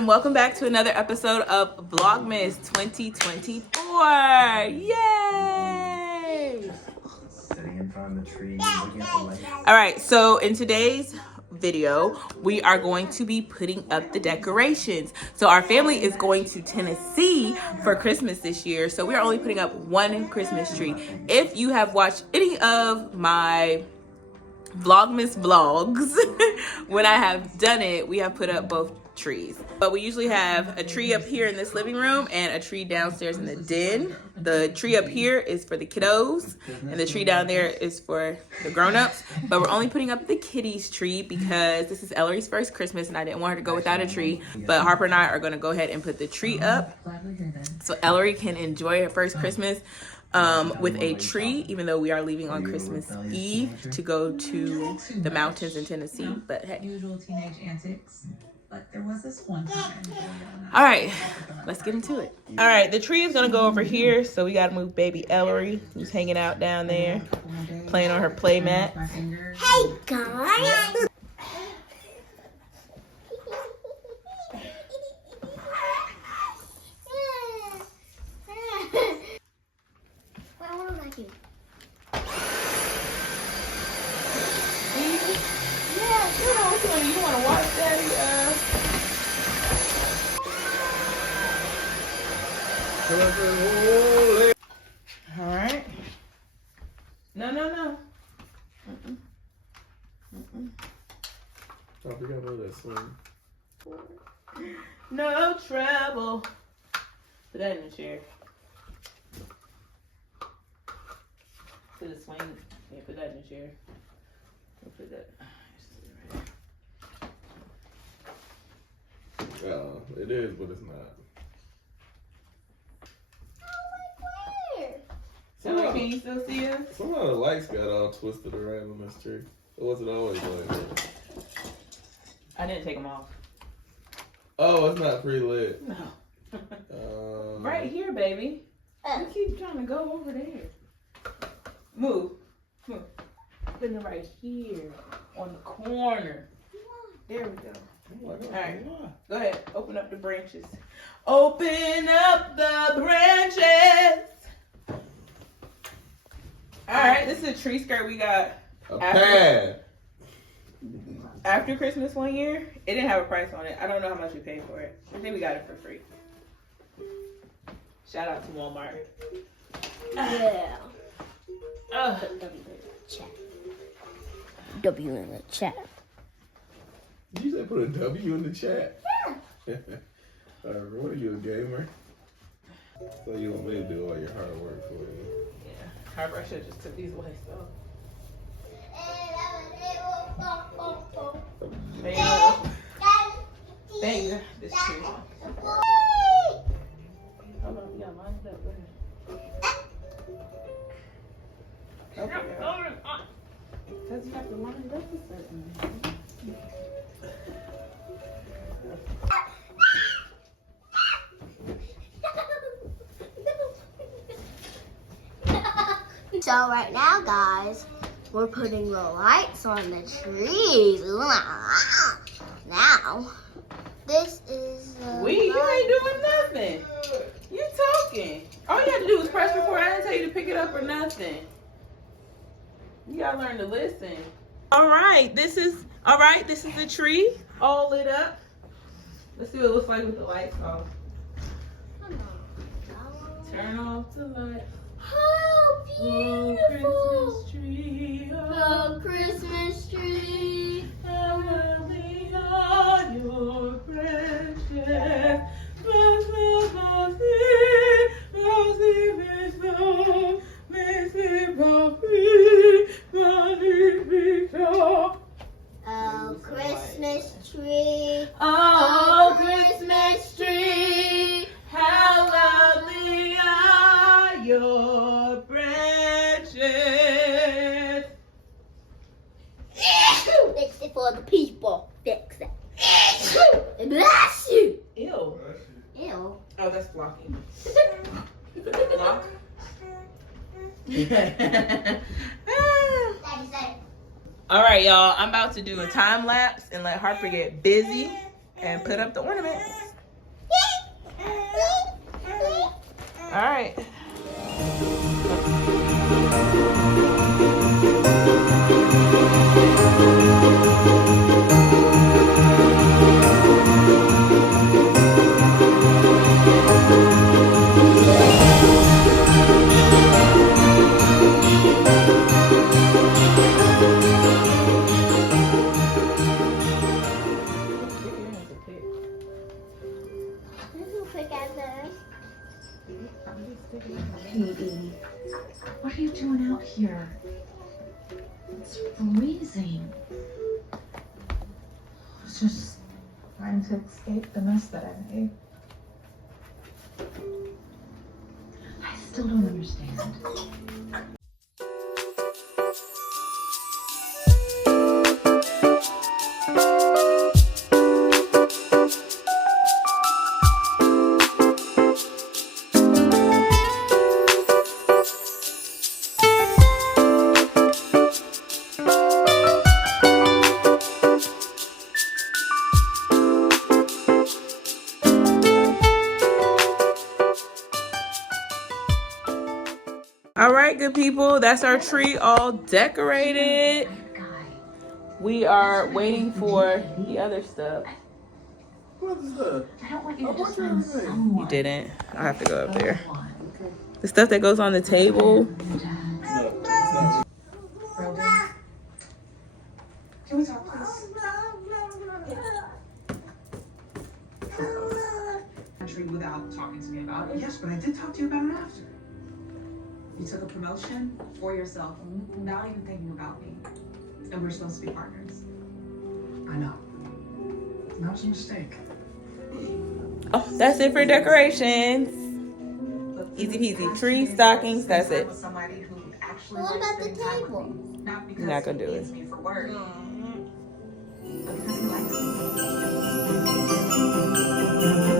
and welcome back to another episode of Vlogmas 2024. Yay! Sitting in front of the tree, looking at the light. All right, so in today's video, we are going to be putting up the decorations. So our family is going to Tennessee for Christmas this year. So we are only putting up one Christmas tree. If you have watched any of my Vlogmas vlogs, when I have done it, we have put up both trees. But we usually have a tree up here in this living room and a tree downstairs in the den. The tree up here is for the kiddos and the tree down there is for the grown-ups. But we're only putting up the kiddies tree because this is Ellery's first Christmas and I didn't want her to go without a tree. But Harper and I are going to go ahead and put the tree up so Ellery can enjoy her first Christmas with a tree, even though we are leaving on Christmas Eve to go to the mountains in Tennessee. But hey. Usual teenage antics. But there was this one time. All right, let's get into it. All right, the tree is gonna go over here, so we gotta move baby Ellery, who's hanging out down there, playing on her play mat. Hey guys! You wanna watch Daddy? All right. No. I forgot about that swing. No trouble. Put that in the chair. Put the swing. Yeah, put that in the chair. We'll put that. Well, it is, but it's not. So can you still see us? Some of the lights got all twisted around on this tree. Or was it always like that? I didn't take them off. Oh, it's not pre-lit. No. Right here, baby. You keep trying to go over there. Move. Putting it right here on the corner. There we go. All right, go ahead. Open up the branches. Open up the branches. All right, this is a tree skirt we got. A pad. After Christmas one year. It didn't have a price on it. I don't know how much we paid for it. I think we got it for free. Shout out to Walmart. Yeah. W in the chat. Did you say put a W in the chat? Yeah. What are you, a gamer? So you want me to do all your hard work for you? Yeah. However, I should have just took these away, so. Thank you. This tree. Hold on, yeah, mine's up. Okay, because you have to line it up a certain way. So right now, guys, we're putting the lights on the trees. Now, this is the You ain't doing nothing. You talking. All you have to do is press record. I didn't tell you to pick it up or nothing. You gotta learn to listen. All right, this is the tree all lit up. Let's see what it looks like with the lights off. Turn off the lights. How beautiful! Oh, Christmas tree. The Christmas tree. How lovely are your precious. Oh, Christmas tree. Oh, Christmas tree, how lovely are your branches. Fix it for the people. Fix it. Bless you. Ew. Ew. Oh, that's blocking. Block. All right, y'all. I'm about to do a time lapse and let Harper get busy and put up the ornaments. All right. Katie, what are you doing out here? It's freezing. I was just trying to escape the mess that I made. I still don't understand. All right, good people, that's our tree all decorated. We are waiting for the other stuff. What is that? I don't want you to just find someone. You didn't. I have to go up there. The stuff that goes on the table. Robin, can we talk, please? Country without talking to me about it. Yes, but I did talk to you about it after. You took a promotion for yourself, not even thinking about me. And we're supposed to be partners. I know. That was a mistake. Oh, that's it for decorations. Easy peasy. Tree, stockings, that's it. Somebody who actually What likes about the spending time with table? me. Not because You're not gonna he do needs it. me for work, but because he likes me.